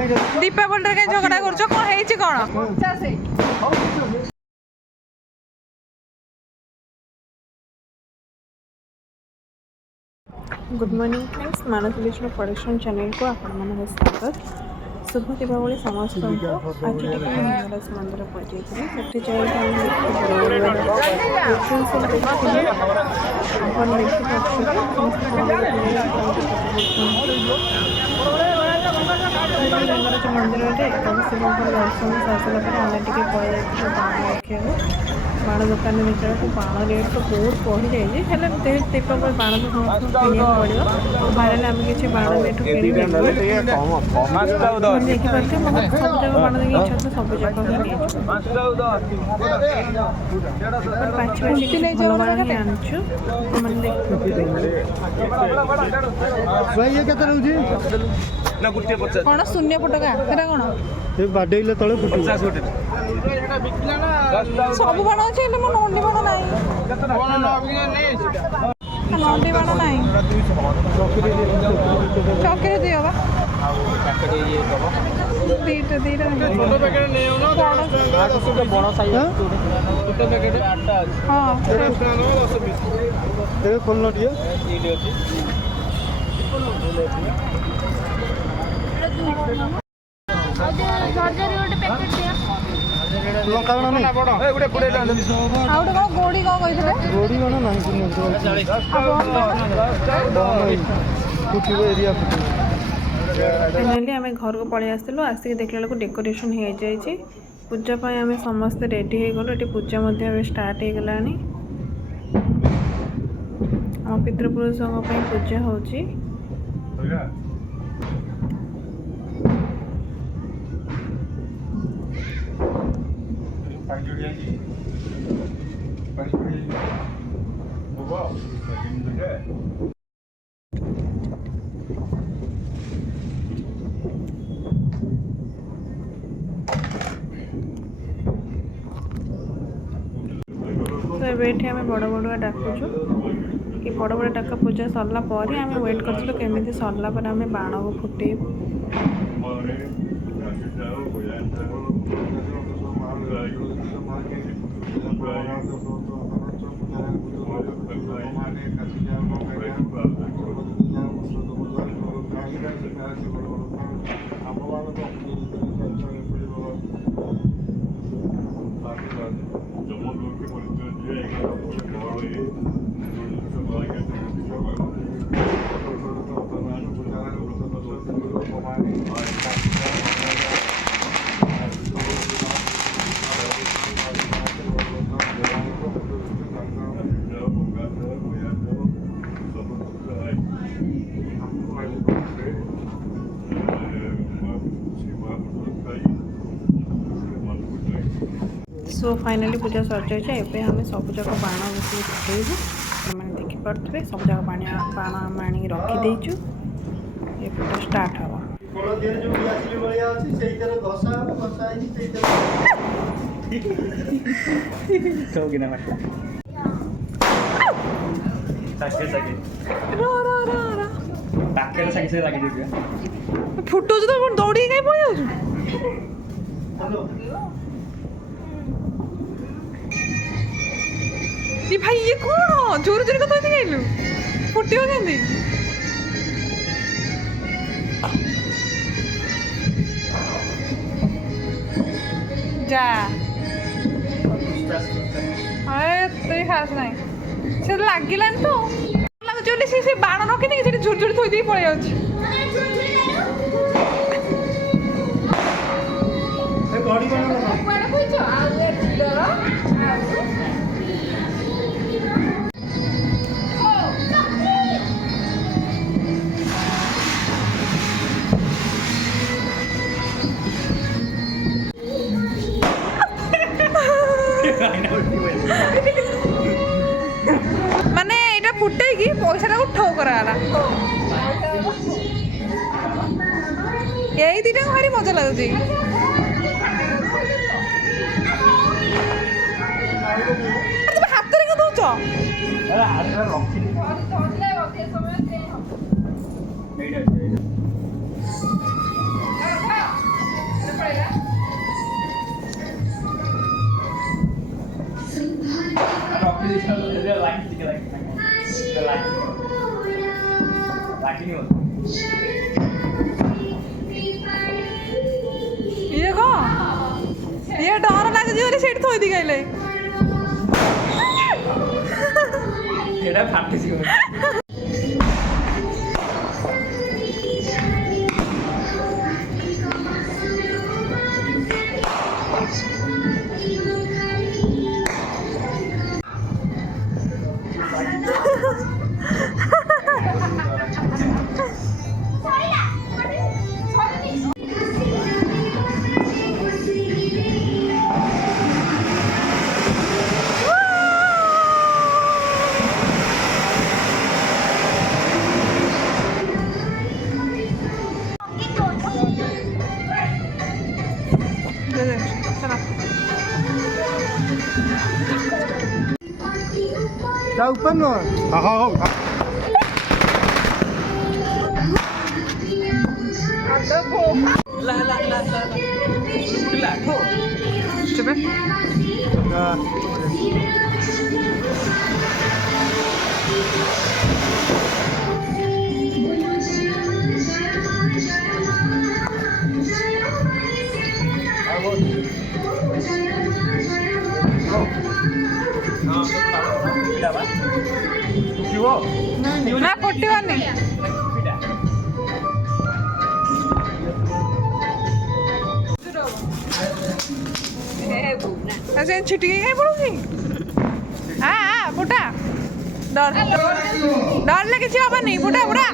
दीपावली के झगड़ा कर कौन गुड मॉर्निंग फ्रेंड्स, मानस विष्णु प्रोडक्शन चैनल को आपण स्वागत। शुभ दीपावली समस्त को। आज लिंगराज मंदिर पहुंची लिंगराज मंदिर में शिव दर्शन सारा आम टे पड़े रखा बाण दुकान देखा बाण रेट तो बहुत बढ़ी जाए दीपावली बाण तो समस्त किणा पड़ो बाहर आम किसी बाण रेट किणी देखिए सब जगह बाण देखिए इच्छा तो सब जगह पाची भल बाण ही आनुचु कौन शून्य फटका कौन बाडेले तले सब बाण अच्छे मो नंडी बाण ना नंडी बाण ना चौकी दियो बा दीटा दीटा छोटो पैकेट ले ना बड़ साइज छोटो पैकेट 8टा हां ए खोलना दिया फाइनाली आम घर को पलि आसलु आसिक देखला बेलू डेकोरेशन हो जाए पूजा आम समस्ते रेडी हो गलु ये पूजा स्टार्ट हो गला आम पितृपुरुषों पूजा होची तो ये आम बड़ बड़ुआ डाकुचु कि बड़ बड़ डाक पूजा सरला पर आम वेट कर केमी सरला पर आम बाण को फुटे सो फाइनाली पूजा सर जाए एवं आम सब जगह बाण बस फुटेबू मैंने देखिपे सब जगह बाण आम आनी रखीदेचु ये पूजा स्टार्ट हम फुटू तो दौड़ी कहीं पड़ जाऊ भाई ये कौन जोर जोर कत गलु फुटिव के जा खास ना से लगिलान तो लगुच से बाण रखी से झुर झुर थोड़ी पड़े जाऊँ माने एटा फुटे की पैसा को ठो कराला यही दीटा भारी मजा लगुच तुम हाथ रे दौच ये को ये डर लगे जी सेठ थोई दी गइले एटा फाटी सी जा ऊपर न हाँ हाँ हाँ ला ला ला ला ला ठो चुप हाँ ना फुटवानी ऐसे छिटकी कहीं पड़ोगी हाँ फुटा डर डर लगे अब नहीं फुटा फुटा